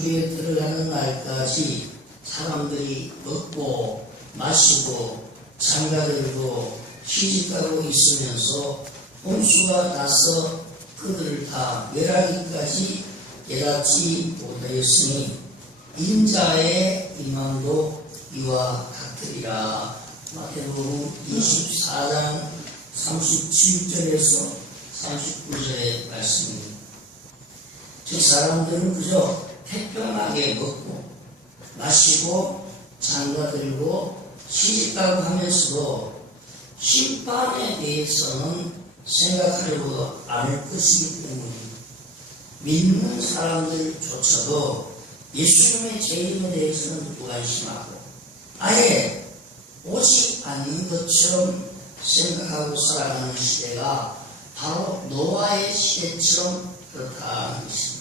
안주에 들어가는 날까지 사람들이 먹고 마시고 장가들고 시집가고 있으면서 홍수가 나서 그들을 다 멸하기까지 깨닫지 못하였으니 인자의 임함도 이와 같으리라. 마태복음 24장 37절에서 39절의 말씀입니다. 저 사람들은 그저 태평하게 먹고 마시고 장가들고 시집가고 하면서도 심판에 대해서는 생각하려고 않을 것이기 때문입니다. 믿는 사람들조차도 예수님의 죄인에 대해서는 무관심하고 아예 오지 않는 것처럼 생각하고 살아가는 시대가 바로 노아의 시대처럼 그렇다는 것입니다.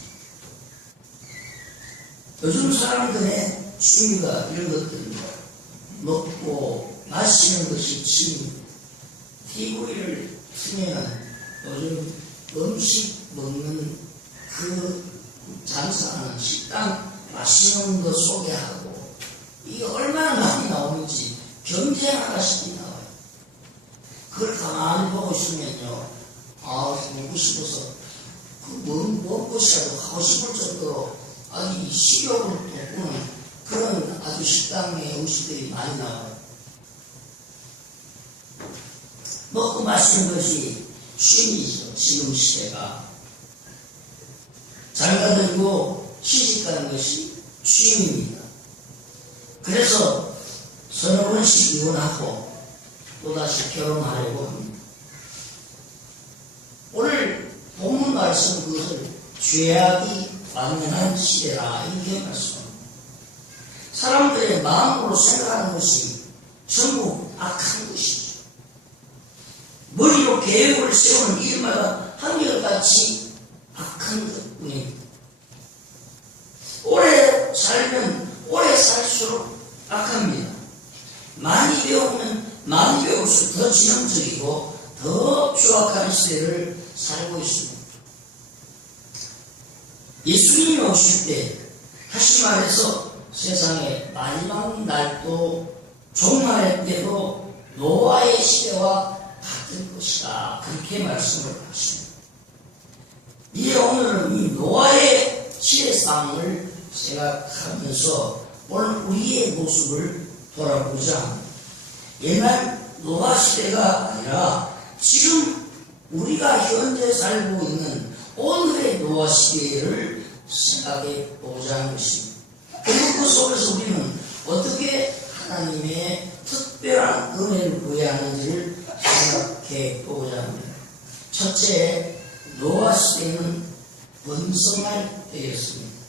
요즘 사람들의 취미가 이런 것들입니다. 먹고 마시는 것이 취미입니다. TV를 틀면 요즘 음식 먹는 그 장사하는 식당 맛있는 거 소개하고 이게 얼마나 많이 나오는지 경쟁하다시피 나와요. 그걸 가만히 보고 있으면요, 먹고 싶어서 먼 곳이라도 가고 싶을 정도로 아주 식욕을 돋구는 그런 아주 식당의 음식들이 많이 나와요. 먹고 마시는 것이 취미죠. 지금 시대가 장가들고 시집가는 것이 취미입니다. 그래서 서너 번씩 이혼하고 또다시 결혼하려고 합니다. 오늘 본문 말씀 그것을 죄악이 만연한 시대라 이렇게 말씀합니다. 사람들의 마음으로 생각하는 것이 전부 악한 것이죠. 머리로 계획을 세우는 일마다 한결같이 악한 것뿐입니다. 오래 살면 오래 살수록 악합니다. 많이 배우면 많이 배울수록 더 지능적이고 더 추악한 시대를 살고 있습니다. 예수님이 오실 때 다시 말해서 세상의 마지막 날도 종말의 때도 노아의 시대와 같을 것이다. 그렇게 말씀을 하십니다. 이제 오늘은 이 노아의 시대상을 생각하면서 오늘 우리의 모습을 돌아보자 합니다. 옛날 노아 시대가 아니라 지금 우리가 현재 살고 있는 오늘의 노아 시대를 생각해 보자는 것입니다. 그리고 그 속에서 우리는 어떻게 하나님의 특별한 은혜를 구해야 하는지를 생각해 보고자 합니다. 첫째, 노아 시대는 번성할 때였습니다.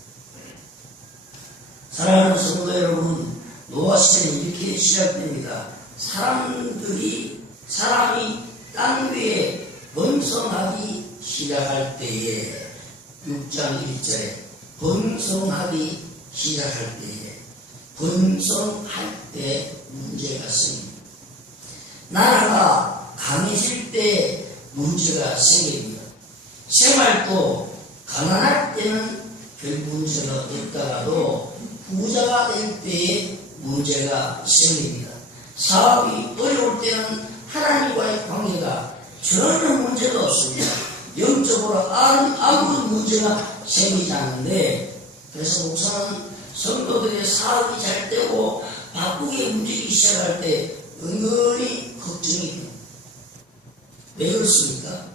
사랑하는 성도 여러분, 노아 시대는 이렇게 시작됩니다. 사람이 땅 위에 번성하기 시작할 때에 6장 1절에 번성하기 시작할 때에 번성할 때 문제가 생깁니다. 나라가 강해질 때 문제가 생깁니다. 생활도 가난할 때는 별 문제가 없다가도 부자가 될 때에 문제가 생깁니다. 사업이 어려울 때는 하나님과의 관계가 전혀 문제가 없습니다. 영적으로 아무런 문제가 생기지 않는데, 그래서 목사는 성도들의 사업이 잘 되고 바쁘게 움직이기 시작할 때 은근히 걱정이 됩니다. 왜 그렇습니까?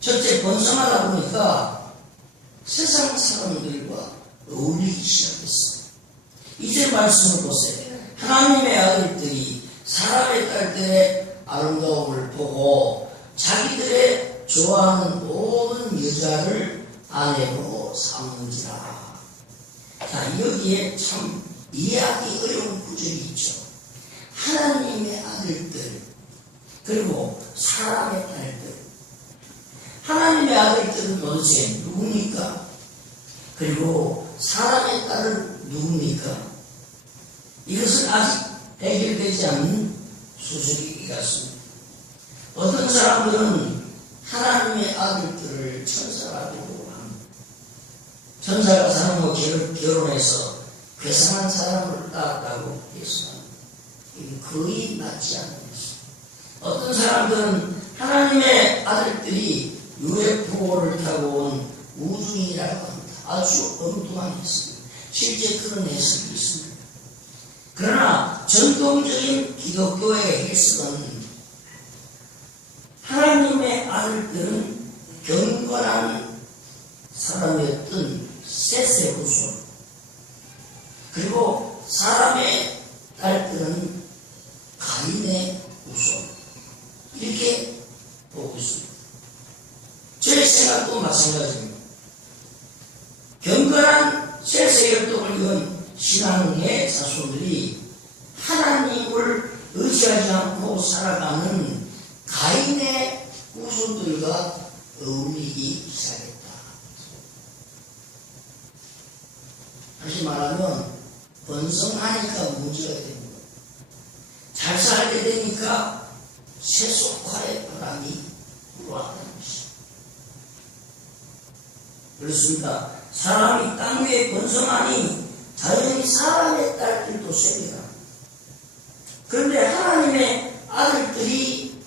첫째, 번성하다 보니까 세상 사람들과 어울리기 시작했어요. 이제 말씀을 보세요. 하나님의 아들들이 사람의 딸들의 아름다움을 보고 자기들의 좋아하는 모든 여자를 아내로 삼는지라. 자, 여기에 참 이해하기 어려운 구절이 있죠. 하나님의 아들들, 그리고 사람의 딸들. 하나님의 아들들은 도대체 누굽니까? 그리고 사람의 딸은 누굽니까? 이것은 아직 해결되지 않는 수수께끼 같습니다. 어떤 사람들은 하나님의 아들들을 천사라고 합니다. 천사가 사람과 결혼해서 차원에서 괴상한 사람을 따랐다고 해서는 이게 거의 맞지 않는 것입니다. 어떤 사람들은 하나님의 아들들이 UFO를 타고 온 우주인이라고 합니다. 아주 엉뚱한 해석입니다. 실제 그런 해석이 있습니다. 그러나 전통적인 기독교의 해석은 하나님의 아들들은 경건한 사람이었던 셋의 후손, 그리고 사람의 딸들은 가인의 후손, 이렇게 보고 있습니다. 제 생각도 마찬가지입니다. 경건한 셋의 혈통을 이은 신앙의 자손들이 하나님을 의지하지 않고 살아가는 가인의 후손들과 어울리기 시작했다. 다시 말하면 번성하니까 문제가 됩니다. 잘 살게 되니까 세속화의 바람이 불어왔다는 것입니다. 그렇습니다. 사람이 땅 위에 번성하니 자연히 사람의 딸들도 셉니다. 그런데 하나님의 아들들이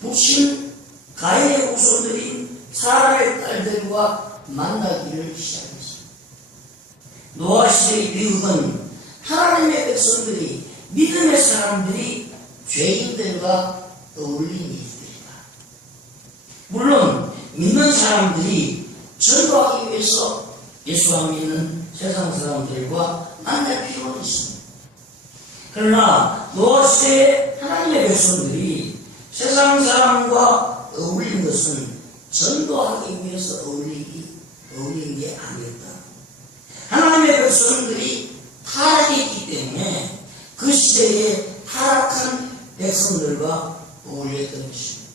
부친 가인의 후손들인 사람의 딸들과 만나기를 시작했습니다. 노아 시대의 비극은 하나님의 백성들이, 믿음의 사람들이 죄인들과 어울린 일들이다. 물론 믿는 사람들이 전도하기 위해서 예수 안 믿는 세상 사람들과 만날 필요는 있습니다. 그러나 노아 시대의 하나님의 백성들이 세상 사람과 어울린 것은 전도하기 위해서 어울린 게 아니었다. 하나님의 백성들이 타락했기 때문에 그 시대에 타락한 백성들과 어울렸던 것입니다.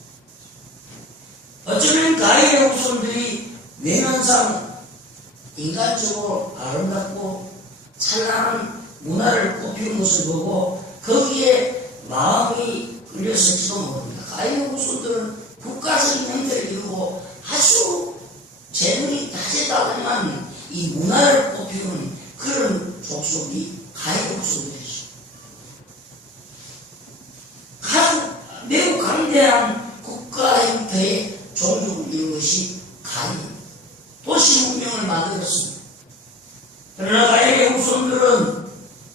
어쩌면 가인의 후손들이 외면상 인간적으로 아름답고 찬란한 문화를 꽃피운 것을 보고 거기에 마음이 끌렸을지도 모릅니다. 가인의 후손들은 국가적인 형태를 이루고 아주 재능이 다재다능한 이 문화를 꽃피우는 그런 족속이 가인의 후손들이죠. 매우 강대한 국가 형태의 종족을 이룬 것이 가인, 도시 문명을 만들었습니다. 그러나 가인의 후손들은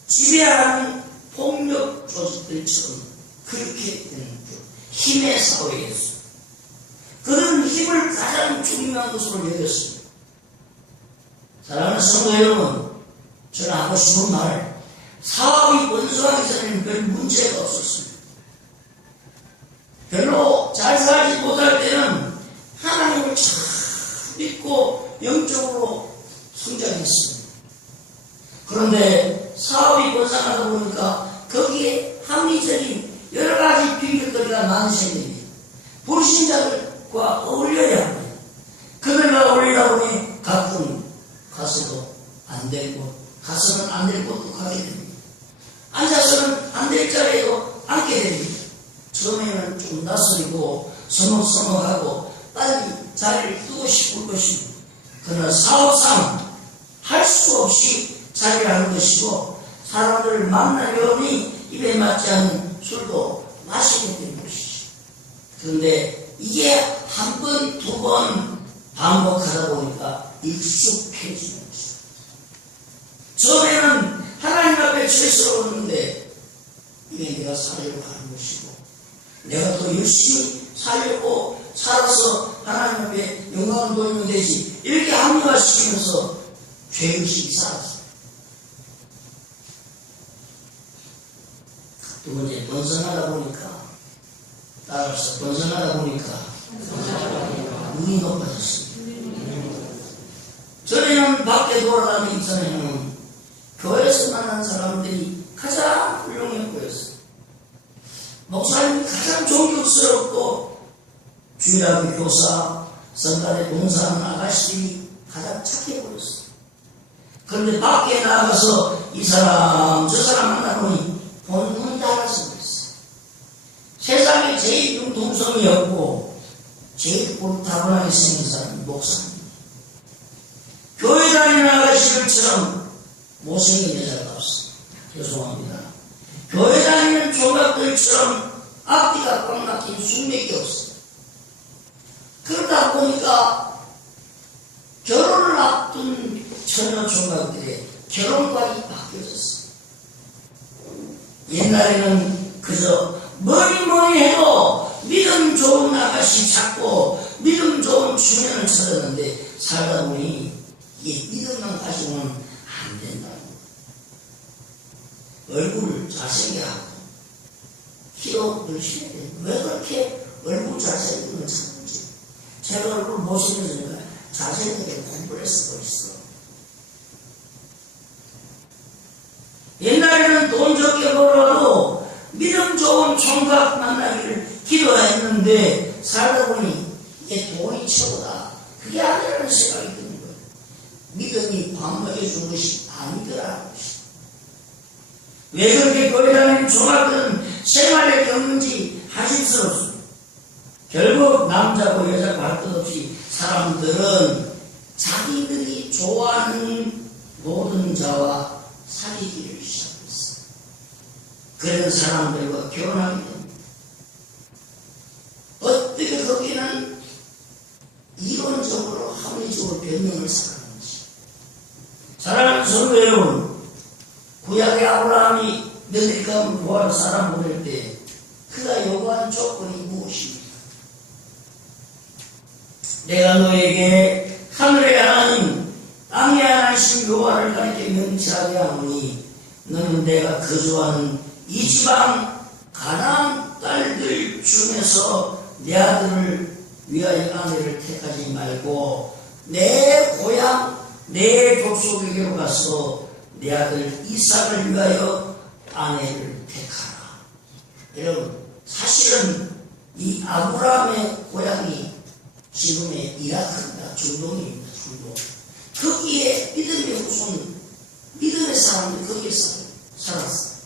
지배하는 폭력 조직들처럼 그렇게 되는 힘의 사회였습니다. 그들은 힘을 가장 중요한 것으로 여겼습니다. 사랑하는 성도 여러분, 저는 하고 싶은 말, 사업이 번성하기 전에는 별 문제가 없었습니다. 별로 잘 살지 못할 때는 하나님을 참 믿고 영적으로 성장했습니다. 그런데 사업이 번성하다 보니까 거기에 합리적인 여러 가지 비밀거리가 많이 생깁니다. 불신자들과 어울려야 합니다. 그들과 어울리다 보니 가끔 가서도 안 되고, 가서는 안 될 곳도 가게 됩니다. 앉아서는 안 될 자리에도 앉게 됩니다. 처음에는 좀 낯설고 서먹서먹하고 빨리 자리를 뜨고 싶을 것입니다. 그러나 사업상 할 수 없이 자리를 하는 것이고, 사람들을 만나려니 입에 맞지 않는 술도 마시게 되는 것이죠. 그런데 이게 한 번, 두 번 반복하다 보니까 익숙해지는 것이죠. 처음에는 하나님 앞에 죄스러웠는데 이게 내가 살려고 하는 것이고, 내가 더 열심히 살려고 살아서 하나님 앞에 영광을 돌리면 되지, 이렇게 합리화시키면서 죄의식이 쌓았어요. 두 번째, 번성하다 보니까, 따라서 번성하다 보니까 눈이 높아졌습니다. 전에는 밖에 돌아다니기 전에는 교회에서 만난 사람들이 가장 훌륭해 보였어요. 목사님이 가장 존경스럽고, 주일학교 교사, 성가대 봉사하는 아가씨들이 가장 착해 보였어요. 그런데 밖에 나가서 이 사람 저 사람 만나보니 본능이 달라서 그랬어요. 세상에 제일 융통성이 없고 제일 옳다분하게 생긴 사람은 목사입니다. 교회 다니는 아가씨들처럼 못생긴 여자가 없어. 죄송합니다. 교회 다니는 조각들처럼 앞뒤가 꽉 막힌 숙맥이 없어. 그러다 보니까 결혼을 앞둔 처녀 조각들의 결혼관이 바뀌어졌어. 옛날에는 그저 뭐니 해도 믿음 좋은 아가씨 찾고 믿음 좋은 주면을 찾았는데 살다 보니 이게 믿음만 가지고는 안 된다고. 얼굴을 잘생겨 하고 키도 열심히 해야 돼. 왜 그렇게 얼굴 잘생긴 걸 찾는지. 제가 얼굴 못생겨서니까 잘생기게 공부를 했을 거 있어. 옛날에는 돈 적게 벌어도 믿음 좋은 총각 만나기를 기도했는데 살다 보니 이게 돈이 최고다. 그게 아니라는 생각이 드는 거예요. 믿음이 밥 먹여준 것이 아니더라는 것이. 왜 그렇게 교회 다니는 총각들은 생활에 겪는지 하심스럽습니다. 결국 남자고 여자고 할 것 없이 사람들은 자기들이 좋아하는 모든 자와 사귀기를 시작했어. 그런 사람들과 결혼하게 됩니다. 어떻게 거기는 이론적으로 합리적으로 변명을 사랑하는지. 사랑하는 성도 여러분, 구약의 아브라함이 며느리 가문 구하러 사람 보낼 때 그가 요구한 조건이 무엇입니까? 내가 너에게 하늘의 하나님 땅의 하나님 여호와를 가리켜 명철하게 하노니 너는 내가 거주하는 이 지방 가나안 딸들 중에서 내 아들을 위하여 아내를 택하지 말고 내 고향 내 족속에게로 가서 내 아들 이삭을 위하여 아내를 택하라. 여러분, 사실은 이 아브라함의 고향이 지금의 이라크입니다. 중동입니다. 중동. 거기에 믿음의 후손, 믿음의 사람들이 거기에 살았어요.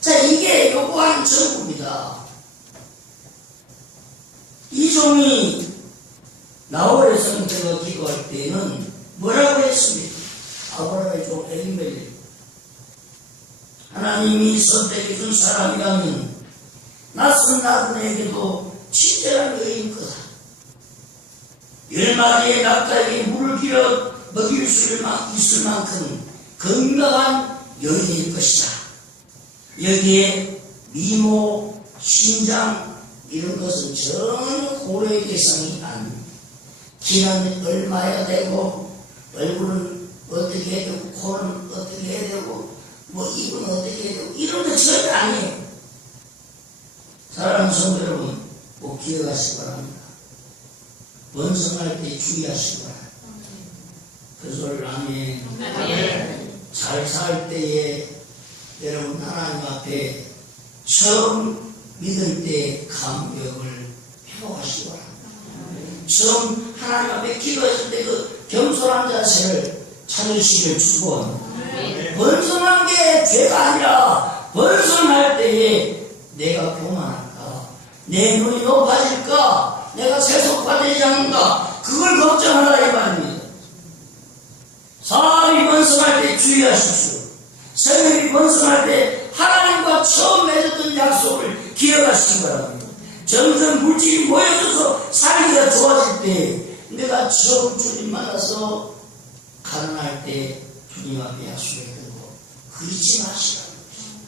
자, 이게 요구하는 전부입니다. 이 종이 나홀의 성도가 기도할 때는 뭐라고 했습니까? 아브라함의 종 엘리멜렉. 하나님이 선택해 준 사람이라면 낯선 나그네에게도 친절한 여인 거다. 10마리의 낙타에게 물을 길어 먹일 수 있을 만큼 건강한 여인일 것이다. 여기에 미모, 신장 이런 것은 전혀 고려의 대상이 아닙니다. 키는 얼마야 되고 얼굴은 어떻게 해야 되고 코는 어떻게 해야 되고 뭐 입은 어떻게 해야 되고 이런 거 전혀 아니에요. 사랑하는 성도 여러분, 꼭 기억하시기 바랍니다. 번성할 때 주의하시기 바랍니다. 그 소리를 아멘. 잘 살 때에 여러분 하나님 앞에 처음 믿을 때 감격을 회복하시기 바랍니다. 처음 하나님 앞에 기도했을 때 그 겸손한 자세를 찾으시길 축원합니다. 번성한 게 죄가 아니라 번성할 때에 내가 교만할까, 내 눈이 높아질까, 내가 세속화되지 않는가, 그걸 걱정하라 이 말입니다. 사람이 번성할 때 주의하십시오. 생명이 번성할 때 하나님과 처음 맺었던 약속을 기억하시기 바랍니다. 점점 물질이 모여져서 살기가 좋아질 때 내가 처음 주님 만나서 가난할 때 주님 앞에 약속했던 거 그리지 마시라는 것입니다.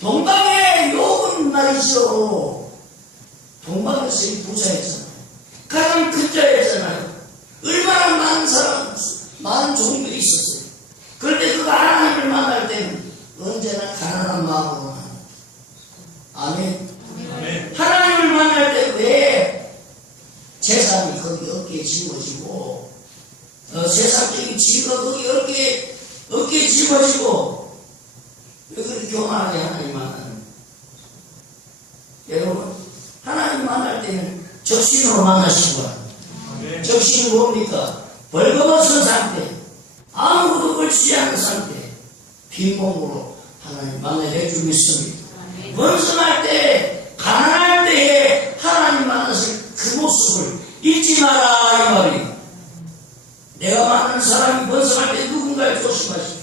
동방의 욥은 말이죠. 동방에서 이 부자였잖아요. 가장 큰 자였잖아요. 얼마나 많은 사람, 많은 종들이 있었어요. 그런데 그가 하나님을 만날 때는 언제나 가난한 마음으로 만납니다. 아멘. 아멘. 하나님을 만날 때 왜 재산이 거기 어깨에 짊어지고 세상적인 지위가 거기 어깨에 짊어지고 왜 그렇게 교만하게 하나님 만나는 여러분, 하나님 만날 때는 적신으로 만나시기 바랍니다. 적신은 뭡니까? 벌거벗은 상태, 아무것도 걸치지 않은 상태, 빈몸으로 하나님 만나게 해주고 있습니다. 번성할 때, 가난할 때에 하나님 만났을 그 모습을 잊지 마라 이 말이에요. 내가 만난 사람이 번성할 때 누군가를 조심하십시오.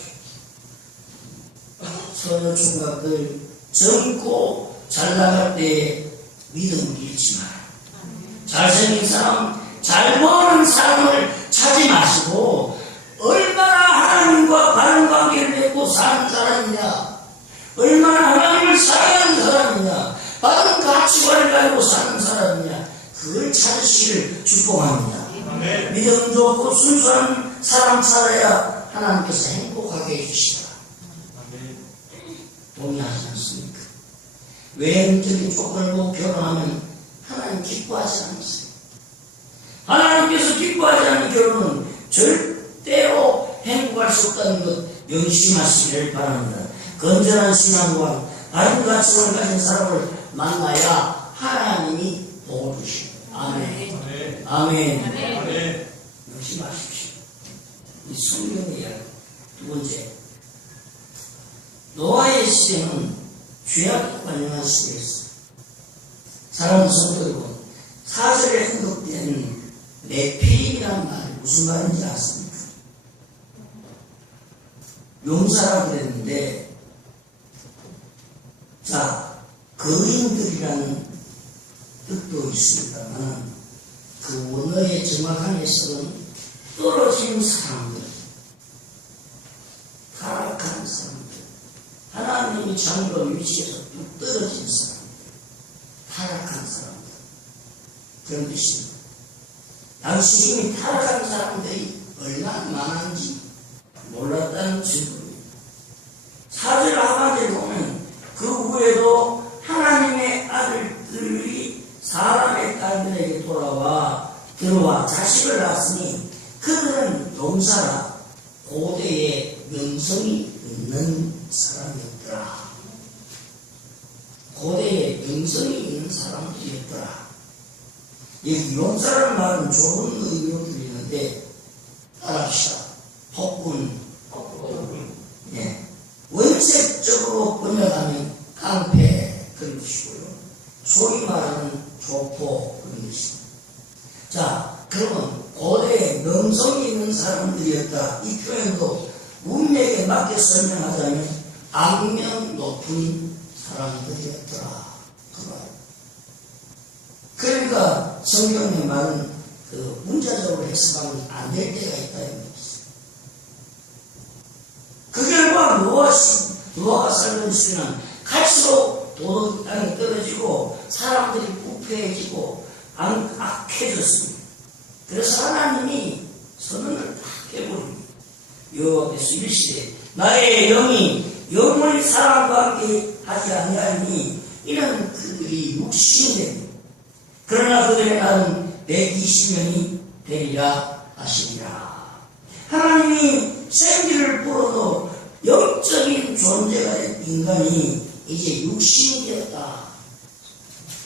소녀 총각들 젊고 잘 나갈 때 믿음을 잃지 마라. 잘생긴 사람, 잘 보는 사람을 찾지 마시고 얼마나 하나님과 바른 관계를 맺고 사는 사람이냐, 얼마나 하나님을 사랑하는 사람이냐, 바른 가치관을 가지고 사는 사람이냐, 그걸 찾으시기를 축복합니다. 아멘. 믿음 좋고 순수한 사람 살아야 하나님께서 행복하게 해주시다. 동의하지 않습니까? 외형적인 조건을 보고 결혼하면 하나님 기뻐하지 않으세요. 하나님께서 기뻐하지 않는 결혼은 절대로 행복할 수 없다는 것 명심하시기를 바랍니다. 건전한 신앙과 바른 가치관을 가진 사람을 만나야 하나님이 복을 주십니다. 아멘. 아멘. 아멘. 명심하십시오. 이 성경의 이야기. 두 번째, 노아의 시대는 죄악에 관련한 시대였어요. 사랑하는 성도들은 4절에 언급된 네피림이라는 말이 무슨 말인지 아십니까? 용사라고 그랬는데, 자, 거인들이라는 뜻도 있습니다만 그 원어의 정확한 해석은 떨어진 사람들, 타락한 사람들, 하나님이 창조한 위치에서 뚝 떨어진 사람들, 타락한 사람들, 그런 뜻입니다. 당시 이미 타락한 사람들이 얼마나 많은지 몰랐다는 증거입니다. 4절 하반절에 보면 그 후에도 하나님의 아들들이 사람의 딸들에게 들어와 자식을 낳았으니 그들은 용사라 고대에 명성이 있는 사람이었더라. 고대에 명성이 있는 사람들이었더라. 이 용사라는 말은 좋은 의미로 들리는데 따라합시다. 폭군. 예. 원색적으로 번역하면 깡패 그런 것이고요. 소위 말하는 조포 그런 것입니다. 자, 그러면 고대에 명성이 있는 사람들이었다. 이 표현도 문맥에 맞게 설명하자면 악명 높은 사람들이었더라. 그 말. 그러니까 성경의 말은 그 문자적으로 해석하면 안 될 때가 있다. 그 결과 노아가 살던 시대는 갈수록 도덕 땅이 떨어지고 사람들이 부패해지고 악해졌습니다. 그래서 하나님이 선언을 다 깨버립니다. 여호와께서 이르시되 나의 영이 영원히 사람과 함께 하지 아니하니 이는 그들이 육신이 됩니다. 그러나 그들의 날은 120년이 되리라 하시니라. 하나님이 생기를 불어도 영적인 존재가 된 인간이 이제 육신이 되었다.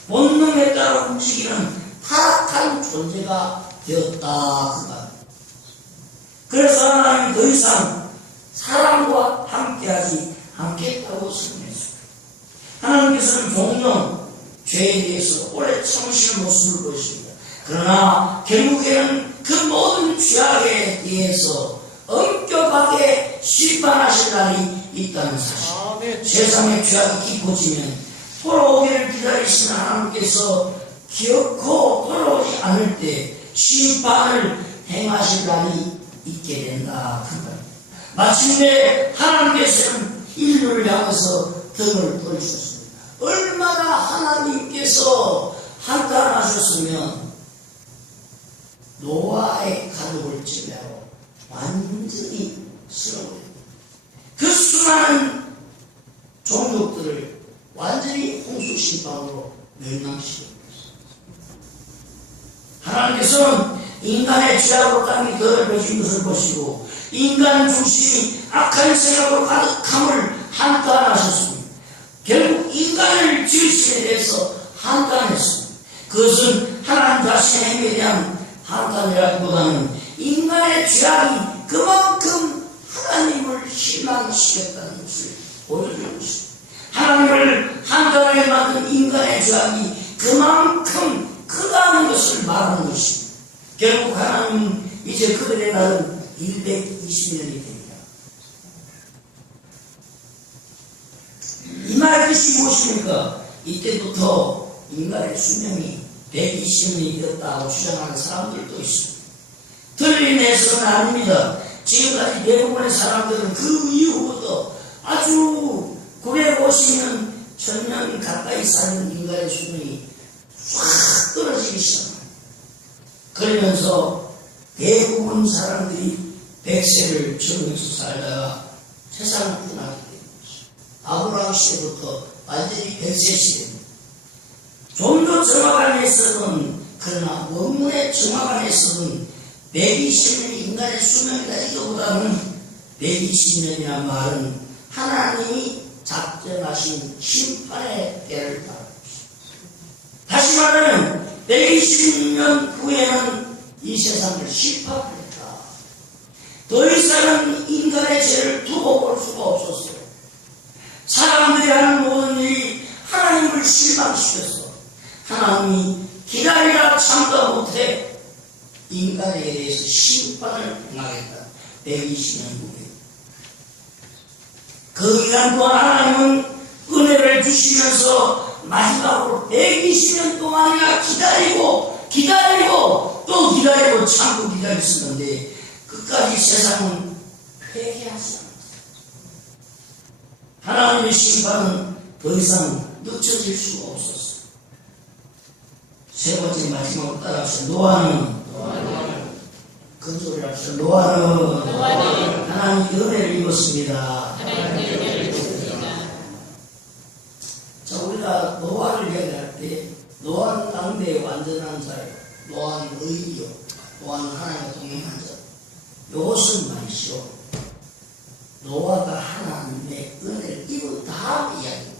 본능에 따라 움직이는 타락한 존재가 되었다. 그래서 하나님은 더 이상 사람과 함께하지 않겠다고 선언했습니다. 하나님께서는 종종 죄에 대해서 오래 참으시는 모습을 보였습니다. 그러나 결국에는 그 모든 죄악에 대해서 엄격하게 심판하실 날이 있다는 사실. 세상의 죄악이 깊어지면 돌아오기를 기다리시는 하나님께서 기어코 돌아오지 않을 때 심판을 행하실 날이 있게 된다. 마침내 하나님께서는 인류를 향해서 등을 돌리셨습니다. 얼마나 하나님께서 한탄하셨으면 노아의 가족을 제외하고 완전히 쓸어버립니다. 그 수많은 종족들을 완전히 홍수 심판으로 멸망시켰습니다. 하나님께서는 인간의 죄악으로 땅이 더럽혀진 것을 보시고 인간 중심이 악한 생각으로 가득함을 한탄하셨습니다. 결국 인간을 지으심에 대해서 한탄했습니다. 그것은 하나님 자신의 행위에 대한 한탄이라기보다는 인간의 죄악이 그만큼 하나님을 실망시켰다는 것을 보여주는 것입니다. 하나님을 한탄하게 만든 인간의 죄악이 그만큼 크다는 것을 말하는 것입니다. 결국 하나님 이제 그들의 날은 120년이 됩니다. 이 말의 뜻이 무엇입니까? 이때부터 인간의 수명이 120년이 되었다고 주장하는 사람들도 있습니다. 틀린 해석은 아닙니다. 지금까지 대부분의 사람들은 그 이후부터 아주 950년, 1000년 가까이 사는 인간의 수명이 확 떨어지기 시작합니다. 그러면서 대부분 사람들이 100세를 적응해서 살다가 세상을 떠나게 됩니다. 아브라함 시대부터 완전히 100세 시대입니다. 좀 더 정확한 해석은, 그러나 원문의 정확한 해석은 120년이 인간의 수명이다 이거보다는 120년이라는 말은 하나님이 작정하신 심판의 때를 말합니다. 다시 말하면 120년 후에는 이 세상을 심판했다. 더 이상은 인간의 죄를 두고 볼 수가 없었어요. 사람들이 하는 모든 일이 하나님을 실망시켰어. 하나님이 기다리라 참도 못해 인간에 대해서 심판을 행하겠다. 120년 후에. 그 기간 동안 하나님은 은혜를 주시면서 마지막으로 120년 동안이나 기다리고 또 기다리고 참고 기다렸었는데 끝까지 세상은 회개하지 않았어요. 하나님의 심판은 더 이상 늦춰질 수가 없었어요. 세 번째 마지막으로 따라합시다. 노아는 큰 소리를 합시다. 노아는 하나님의 은혜를 입었습니다. 자, 우리가 노아를 이야기할 때 노아는 당대의 완전한 자예요. 노아는 의리요. 노아는 하나님과 동행한 자. 이것은 말이죠. 노아가 하나님의 은혜를 입은 다음 이야기입니다.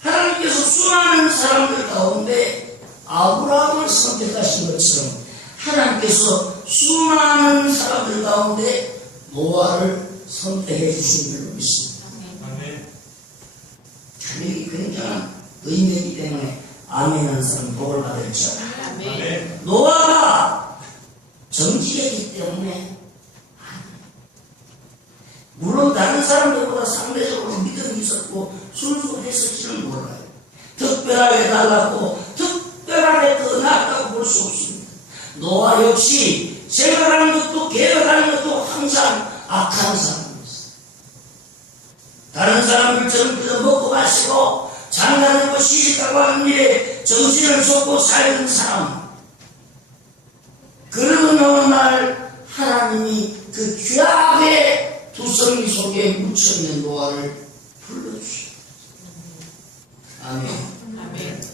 하나님께서 수많은 사람들 가운데 아브라함을 선택하신 것처럼 하나님께서 수많은 사람들 가운데 노아를 선택해 주신 줄로 믿습니다. 참 이게 굉장한 의미이기 때문에 아멘하는 사람 복을 받을지어다. 노아가 정직했기 때문에 물론 다른 사람들보다 상대적으로 믿음이 있었고 순수했을지는 몰라요. 특별하게 달랐고 특별하게 더 낫다고 볼 수 없습니다. 노아 역시 생각하는 것도 계획하는 것도 항상 악한 사람이었어요. 다른 사람들처럼 그저 먹고 마시고 장난하고 시집가고 하는 일에 정신을 쏟고 살던 사람. 그러던 어느 날 하나님이 그 귀하게 두성이 속에 묻혀있는 노아를 불러주시오. 아멘. 아멘.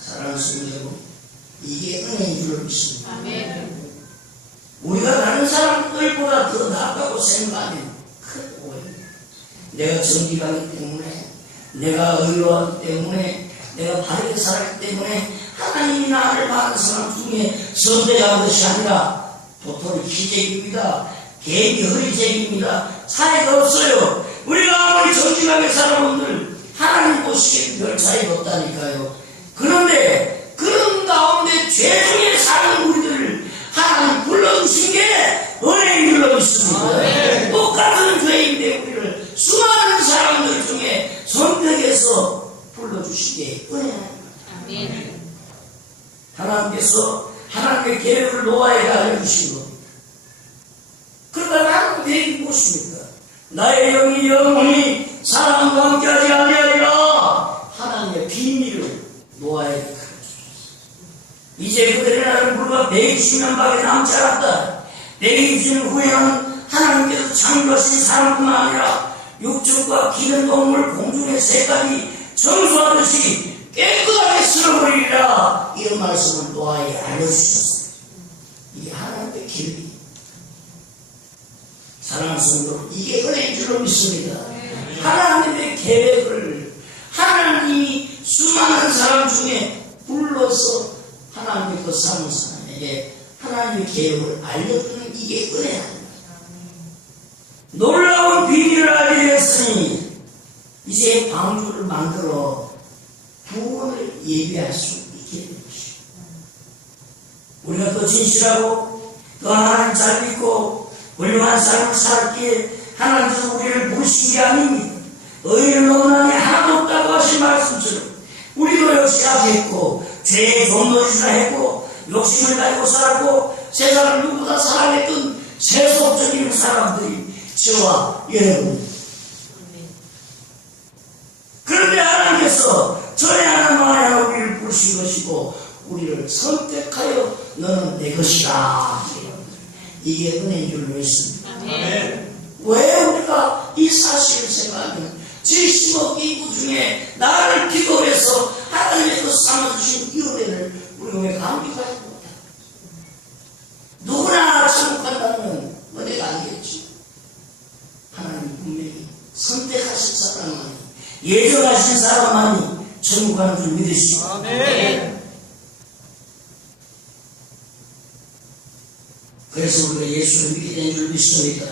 사랑하는 성도 여러분, 이게 은혜인 줄로 믿습니다. 아멘. 우리가 다른 사람들보다 더 낫다고 생각하면 큰 오해입니다. 내가 정직하기 때문에, 내가 의로하기 때문에, 내가 바르게 살았기 때문에 하나님이 나를 받은 사람 중에 선택한 것이 아니라 도토리 기적입니다. 개미 허리쟁입니다. 차이가 없어요. 우리가 아무리 정직하게 살아본들 하나님 보시기에 별 차이가 없다니까요. 그런데 그런 가운데 죄 중에 사는 우리들을 하나님 불러주신 게 은혜인 줄로 믿습니다. 똑같은 죄인데 우리를 수많은 사람들 중에 선택해서 불러주시기에 은혜입니다. 하나님께서 하나님의 계획을 노아에게 알려주신 것. 그러니까 하나님 계획이 무엇입니까? 나의 영이 영원히 사람과 함께하지 아니하리라. 하나님의 비밀을 노아에게 가르쳐주셨어요. 이제 그들의 날은 불과 120년밖에 남지 않았다. 120년 후에는 하나님께서 창조하신 사람뿐만 아니라 육축과 기는 동물, 공중의 새까지 청소하듯이 깨끗하게 쓸어버리리라. 이런 말씀을 노아에게 알려주셨어요. 이게 하나님의 계획이. 사랑하는 성도, 이게 은혜인 줄로 믿습니다. 하나님의 계획을 하나님이 수많은 사람 중에 불러서 하나님의 그 사는 사람에게 하나님의 계획을 알려주는 이게 은혜입니다. 놀라운 비밀을 알게 되었으니 이제 방주를 만들어 구원을 예비할 수 있게 된 것입니다. 우리가 더 진실하고 더 하나님 잘 믿고 훌륭한 삶을 살기에 하나님께서 우리를 부르신 게 아닙니다. 의인은 너무나니 하나도 없다고 하신 말씀처럼 우리도 역시 악했고 죄의 종노릇이나 했고 욕심을 가지고 살았고 세상을 누구보다 사랑했던 세속적인 사람들이 저와 여러분. 그런데 하나님께서 전에 하나 말에 하나 우리를 부르신 것이고 우리를 선택하여 너는 내 것이다. 이게 은혜인 줄 믿습니다. 왜 우리가 이 사실을 생각하면 70억 인구 중에 나를 기도해서 하나님께서 삼아주신 이 은혜를 우리가 왜 감격하지 못할까? 누구나 천국한다는 은혜가 아니겠지. 하나님 분명히 선택하신 사람만이 예정하신 사람만이 천국 가는 줄 믿으시오. 그래서 우리가 예수를 믿게 된 줄 믿습니다.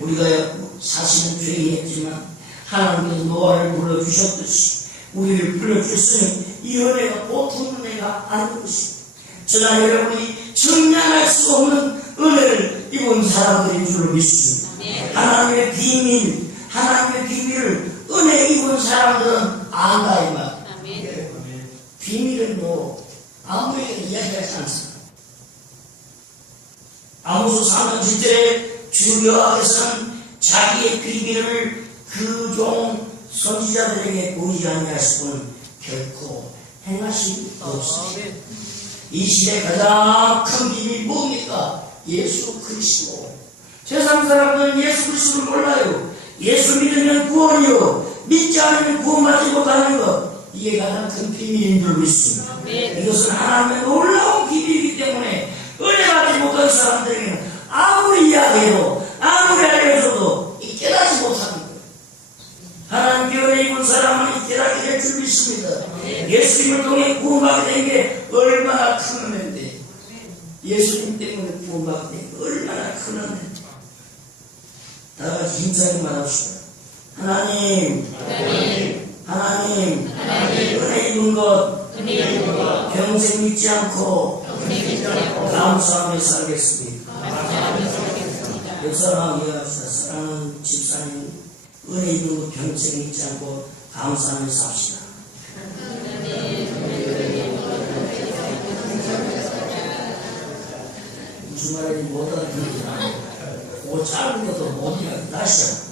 우리가 사실은 죄인했지만 하나님께서 노아를 불러주셨듯이 우리를 불러주셨으니 이 은혜가 보통 은혜가 아닌 것입니다. 저나 여러분이 정량할 수 없는 은혜를 입은 사람들인 줄 믿습니다. 하나님의 비밀, 하나님의 비밀을 은혜 입은 사람들은 안다 이 말. 비밀은 뭐 아무에게나 이야기하지 않습니다. 아모스 3장 7절에 주 여호와께서는 자기의 비밀을 그 종 선지자들에게 보이지 아니하실 분 결코 행하실 없으시다. 이 시대의 가장 큰 비밀이 뭡니까? 예수 그리스도. 세상 사람들은 예수 그리스도를 몰라요. 예수 믿으면 구원이요, 믿지 않으면 구원받지 못하는 것, 이게 가장 큰 비밀인 줄 믿습니다. 이것은 하나님의 놀라운 비밀이기 때문에 은혜 받지 못한 사람들에게는 아무리 이야기해도 아무리 알려줘도 깨닫지 못하는 거예요. 하나님께 은혜 입은 사람은 깨닫게 될 줄 믿습니다. 예수님을 통해 구원받게 된 게 얼마나 큰 은혜인데, 예수님 때문에 구원받게 된 게 얼마나 큰 은혜인데. 다 같이 힘차게 말합시다. 하나님, 은혜 입은 것 평생 믿지 않고 감사하며 살겠습니다. 역사랑 이해합시다. 사랑하는 집사님, 은혜 입은 것 평생 믿지 않고 감사하며 삽시다. 무슨 말인지 못 알아듣는구나. 그 짧은 것도 못 이야기. 다시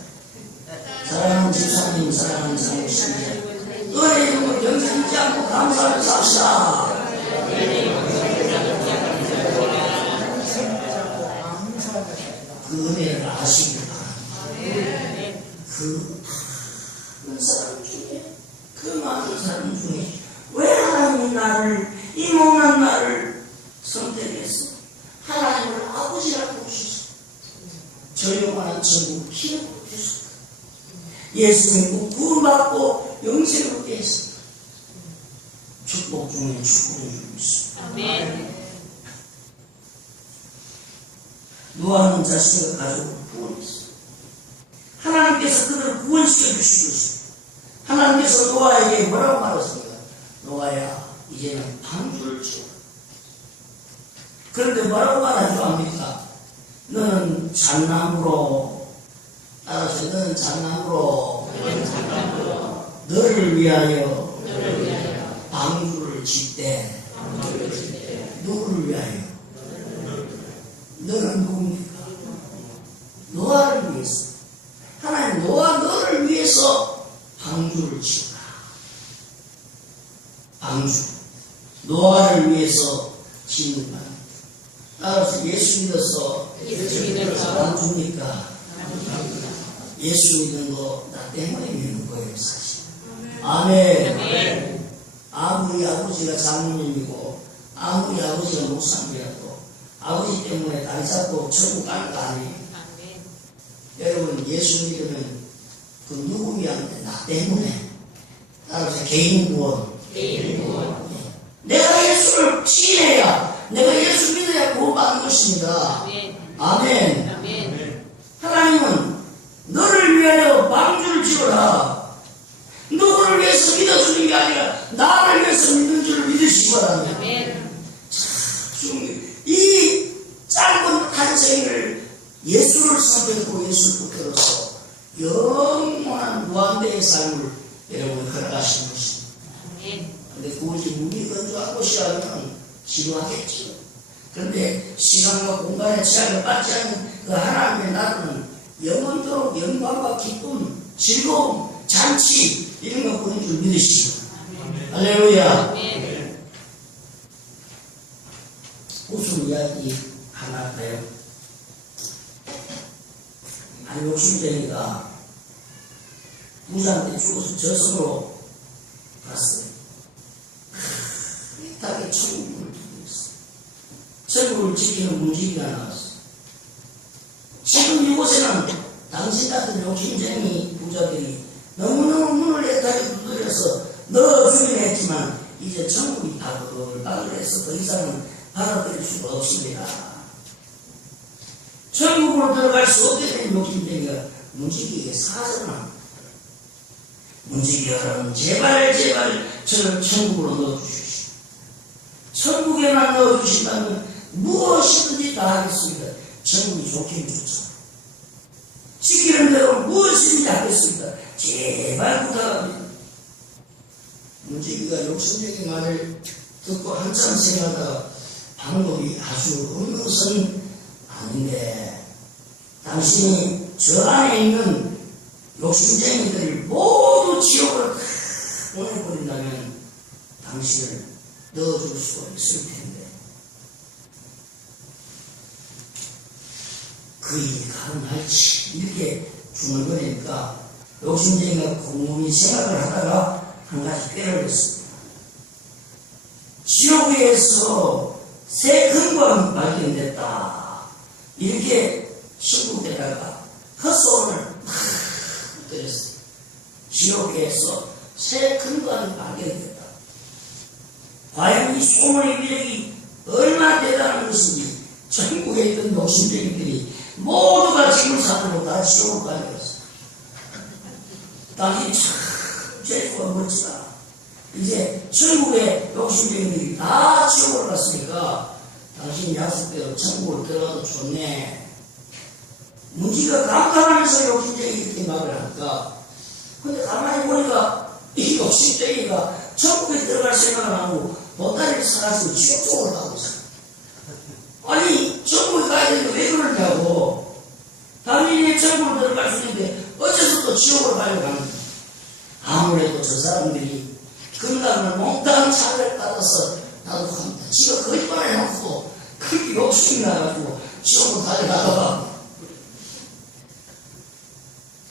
사랑하는 집사님, 사랑하는 장모님, 은혜 입은 것 평생 믿지 않고 감사하며 삽시다. 그 은혜를 아시길 바랍니다. 그 많은 사람 중에, 그 많은 사람 중에 왜 하나님이 나를, 이 못난 나를 선택해서 하나님을 아버지라고 부르셨어. 저 영원한 천국 기회를 주셨어. 예수 믿고 구원받고 영생을 얻게 했습니다. 축복 중에 축복을 주고 있습니다. 노아는 자신의 가족을 구원했어요. 하나님께서 그들을 구원시켜 주시고 있습니다. 하나님께서 노아에게 뭐라고 말했습니까? 노아야, 이제는 방주를 지어라. 그런데 뭐라고 말하죠 합니까? 너는 잣나무로, 따라서 너는 잣나무로 너를 위하여 방주를 짓되. 누구를 위하여? 너는 누굽니까? 노아를 위해서. 하나님, 노아 너를 위해서 방주를 지어라. 방주. 노아를 위해서 짓는 방. 따라서 예수 믿어서 방주입니까? 예수 믿는 거 나 때문에 믿는 거예요, 사실. 아멘. 아무리 아버지가 장로님이고 아무리 아버지가 목사님이라도 아버지 때문에 다리 잡고 천국 가는 거 아니에요. 여러분, 예수 믿으면 그 누구 위한데? 나 때문에. 따라서 개인 구원. 내가 예수를 시인해야, 내가 예수 믿어야 구원받는 것입니다. 아멘. 하나님은 너를 위하여 방주를 지어라. 누구를 위해서 믿어주는 게 아니라 나를 위해서 믿는 줄 믿으시기 바랍니다. 참 중요해요. 이 짧은 한 생을 예수를 선택하고 예수를 붙들어서 영원한 무한대의 삶을 여러분이 걸어가시는 것입니다. 그런데 그것이 무미건조한 곳이라면 지루하겠죠. 그런데 시간과 공간의 제약을 받지 않는 그 하나님의 나라는 영원토록 영광과 기쁨, 즐거움, 잔치 이런 거 보는 줄 믿으시죠. 할렐루야. 웃음 이야기 하나 할까요? 한 욕심쟁이가 부자한테 죽어서 저승으로 갔어요. 딱히 천국을 두겠어. 천국을 지키는 문지기가 나왔어. 지금 이곳에는 당신 같은 욕심쟁이 부자들이 너무너무 문을 애타게 두드려서 넣어주긴 했지만 이제 천국이 바글바글해서 더 이상은 받아들일 수가 없습니다. 천국으로 들어갈 수 없게 된 욕심쟁이가 문지기에게 사정을 합니다. 문지기 여러분, 제발 저를 천국으로 넣어주십시오. 천국에만 넣어주신다면 무엇이든지 다 하겠습니다. 천국이 좋긴 좋죠. 시키는 대로 무엇이든지 하겠습니다. 제발 부탁합니다. 문지기가 욕심쟁이 말을 듣고 한참 생각하다가 방법이 아주 없는 것은 아닌데, 당신이 저 안에 있는 욕심쟁이들을 모두 지옥으로 보내버린다면 당신을 넣어줄 수가 있을 텐데, 그 일이 가능할지 이렇게 중얼거리니까 욕심쟁이가 곰곰이 생각을 하다가 한 가지 꾀를 했습니다. 지옥에서 새 근광이 발견됐다. 이렇게 신국에다가 헛소문을 막 때렸어요. 지옥에서 새 근광이 발견됐다. 과연 이 소문의 위력이 얼마나 대단한 것인지 전국에 있던 욕심쟁이들이 모두가 지금 사람으로 다 지옥을 가려웠어요. 당신이 참 제일과 멋지다. 이제 천국의 욕심쟁이들이 다 지옥을 갔으니까 당신이 약속대로 천국을 들어가도 좋네. 문지가 감탄하면서 욕심쟁이 이렇게 말을 하니까, 근데 가만히 보니까 이 욕심쟁이가 천국에 들어갈 생각을 하고 보따리를 사가지고 지옥 쪽으로 가고 있어요. 아니 천국에 가야 되는데 왜 그러냐고. 당연히 천국으로 들어갈 수 있는데 어째서 또 지옥으로 가려고 하는데, 아무래도 저 사람들이 건강을 몽땅 차를 받아서 나도 합니다. 지가 거짓말 해놓고 그렇게 욕심이 나가지고 지옥으로 달려나가봐.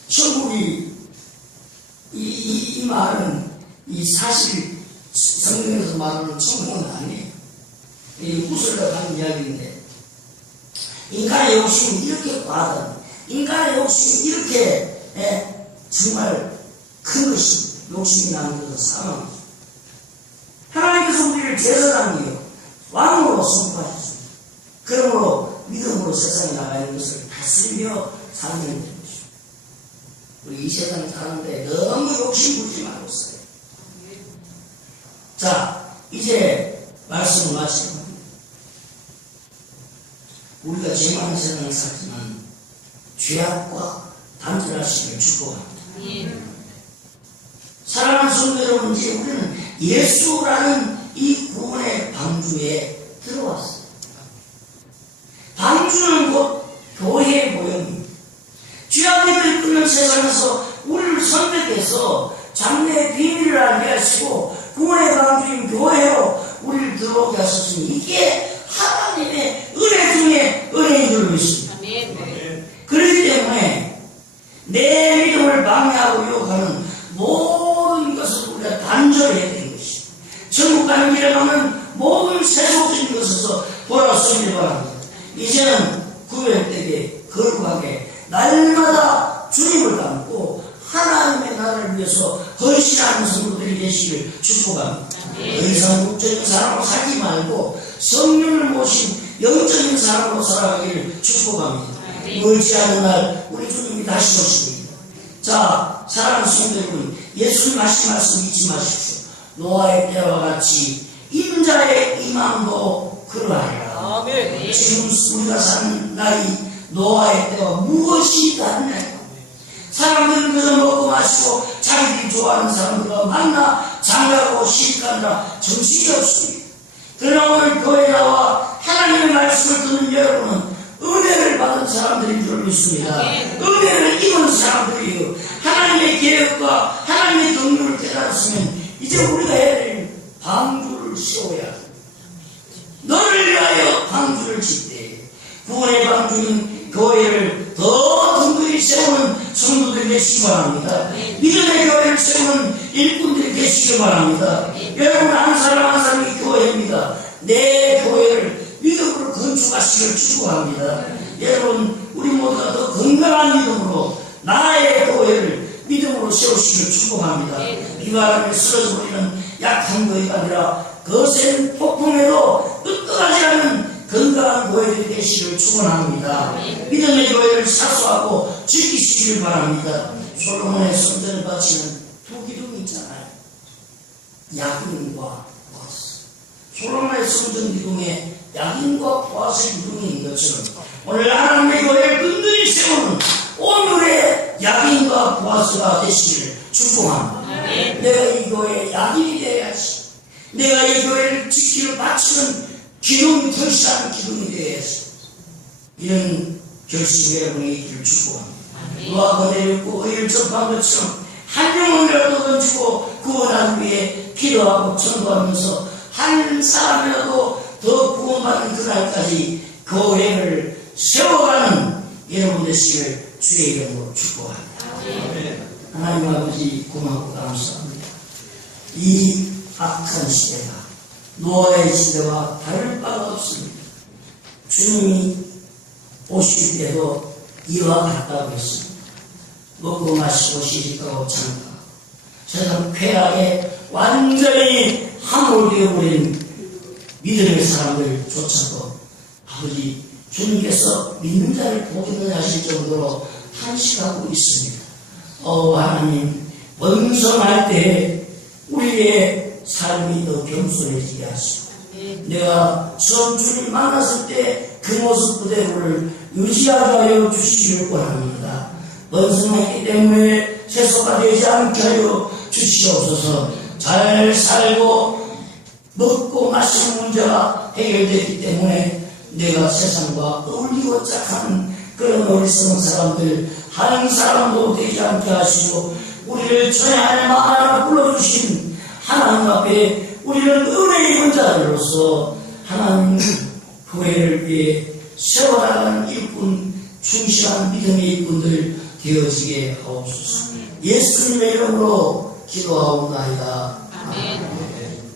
천국이 이 말은 이 사실 성경에서 말하는 천국은 아니에요. 이 웃으려고 하는 이야기인데, 인간의 욕심이 이렇게 과하다. 인간의 욕심이 이렇게 정말 큰 것이 욕심이 나는 것은 사망입니다. 하나님께서 우리를 제사장이요 왕으로 선포하셨습니다. 그러므로 믿음으로 세상에 나가 있는 것을 다스리며 살면 되는 것입니다. 우리 이 세상에 사는데 너무 욕심 부리지 말고 살아요. 자, 이제 말씀을 마치는 겁니다. 우리가 죄 많은 세상을 살지만 죄악과 단절하시기를 축복합니다. 사랑하는 성도 여러분, 이제 우리는 예수라는 이 구원의 방주에 들어왔어요. 방주는 곧 교회의 모형입니다. 죄악을 끊는 세상에서 우리를 선택해서 장래의 비밀을 알게 하시고 구원의 방주인 교회로 우리를 들어오게 하셨으니 이게 하나님의 은혜 중에 은혜인 줄 믿습니다. 그렇기 때문에 내 믿음을 방해하고 유혹하는 모든 것을 우리가 단절해야 되는 것입니다. 천국 가는 길에 가면 모든 세속적인 것에서 돌아서기를 바랍니다. 이제는 구별되게 거룩하게 날마다 주님을 닮고 하나님의 나라를 위해서 헌신하는 성도들이 되시기를 축복합니다. 더 이상 육적인 사람으로 살지 말고 성령을 모신 영적인 사람으로 살아가기를 축복합니다. 멀지 않은 날 우리 주님이 다시 오십니다. 자, 사랑하는 성도 여러분, 예수님 하신 말씀 잊지 마십시오. 노아의 때와 같이 인자의 임함도 그러하리라. 아멘. 지금 우리가 사는 나이 노아의 때와 무엇이 다르냐. 사람들은 그저 먹고 마시고 자기들이 좋아하는 사람들과 만나 장가고 시집가느라 정신이 없습니다. 그러나 오늘 교회에 나와 하나님의 말씀을 듣는 여러분은 은혜를 받은 사람들인 줄 믿습니다. 은혜를 입은 사람들이요. 하나님의 계획과 하나님의 경륜을 깨달았으면 이제 우리가 해야 될 방주를 세워야 합니다. 너를 위하여 방주를 짓되, 구원의 방주는 교회를 더 든든히 세우는 성도들이 계시기 바랍니다. 믿음의 교회를 세우는 일꾼들이 계시기 바랍니다. 여러분 한 사람 한 사람이 교회입니다. 내 교회를 믿음으로 건축하시기를 축복합니다. 여러분 우리 모두가 더 건강한 믿음으로 나의 교회를 믿음으로 세우시기를 축복합니다. 비바람에 쓰러져 버리는 약한 교회가 아니라 거센 폭풍에도 끝까지 않는 건강한 교회들이 되시기를 축원합니다. 믿음의 교회를 사수하고 지키시길 바랍니다. 솔로몬의 성전을 바치는 두 기둥이 있잖아요. 야긴과 보아스. 솔로몬의 성전 기둥에 야긴과 보아스의 기둥이 있는 것처럼 오늘 하나님의 교회를 든든히 세우는 오늘의 야긴과 보아스가 되시기를 축복합니다. 내가 이 교회의 야긴이 되어야지. 내가 이 교회를 지키러 바치는 기둥이 튼실한 기둥이 되어야지. 이런 결심이 여러분이 있기를 축복합니다. 노아가 내렸고 의를 접한 것처럼 한 영혼이라도 던지고 구원하기 위해 기도하고 전도하면서 한 사람이라도 더 구원받는 그날까지 교회를 세워가는 여러분 되시기를 주의 이름으로 축복합니다. 하나님 아버지 고맙고 감사합니다. 이 악한 시대가 노아의 시대와 다를 바가 없습니다. 주님이 오실 때도 이와 같다고 했습니다. 먹고 마시고 시집가고 장가가고 세상 쾌락에 완전히 함몰되어버린 믿음의 사람들 조차도 아버지 주님께서 믿는 자를 보기는 하실 정도로 탄식하고 있습니다. 하나님 번성할 때 우리의 삶이 더 겸손해지게 하시고 내가 처음 주님 만났을 때 그 모습 그대로를 유지하게 하여 주시기를 원합니다. 번성했기 때문에 세소가 되지 않게 하여 주시옵소서. 잘 살고 먹고 마시는 문제가 해결되기 때문에 내가 세상과 어울리고 짝하는 그런 어리석은 사람들 한 사람도 되지 않게 하시고 우리를 전에 하나님 하나 불러주신 하나님 앞에 우리는 은혜의 입은 자들로서 하나님 교회를 위해 세워나가는 일꾼 충실한 믿음의 일꾼들 되어지게 하옵소서. 예수님의 이름으로 기도하옵나이다. 아멘.